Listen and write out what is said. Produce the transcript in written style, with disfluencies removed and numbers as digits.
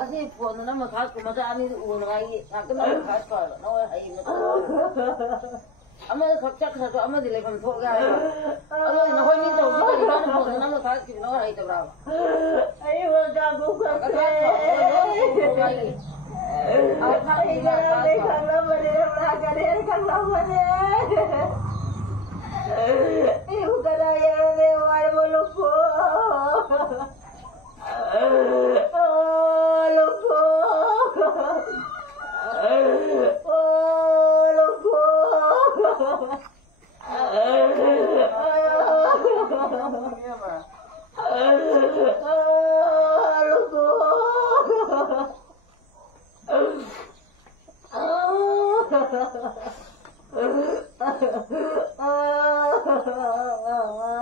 Así cuando no me casco, me da a mí uno ahí, a que no me casco, no ahí me 아마 갑작스러워 아마 들리면 소가 아마 나 혼이 또 우리가 이거는 보는 아마 같이 나가 있더라 아이고 자고 그래 아 파이가 내 강남을 나가래 강남을 이거 가라야 내 말로 보 Oh,